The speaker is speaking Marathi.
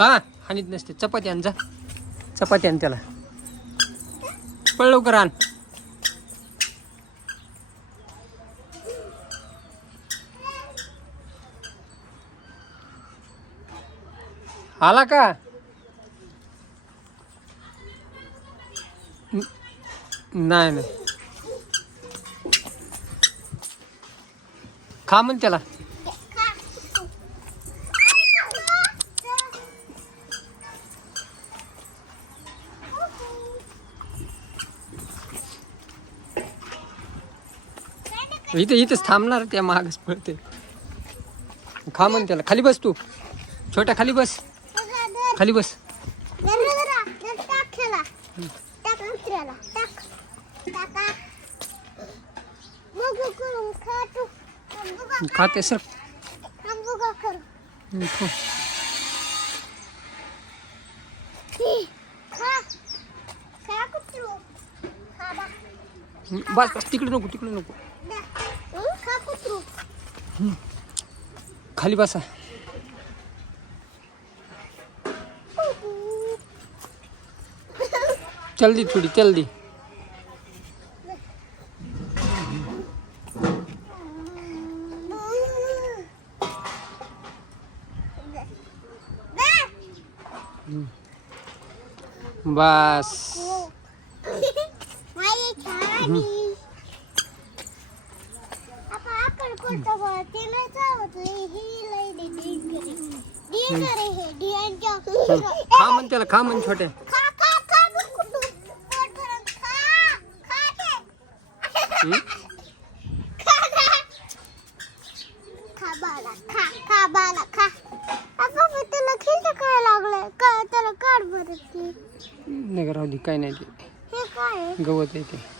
हा हानीत नसते. चपाती आण जा, चपाती आण त्याला. पळ लवकर आण. आला का? नाही नाही, खा म्हण त्याला. इथेच थांबणार, त्या मागच पळते. खा म्हण त्याला. खाली बस तू, छोट्या खाली बस, खाली बस. खाते सर. बस बस, तिकडे नको, तिकडे नको. खाली बसा. जल्दी थोडी जल्दी. बस. खा म्हण त्याला, खा म्हण छोट्या. नाही राहू दे, काय नाही ते, गवत आहे ते.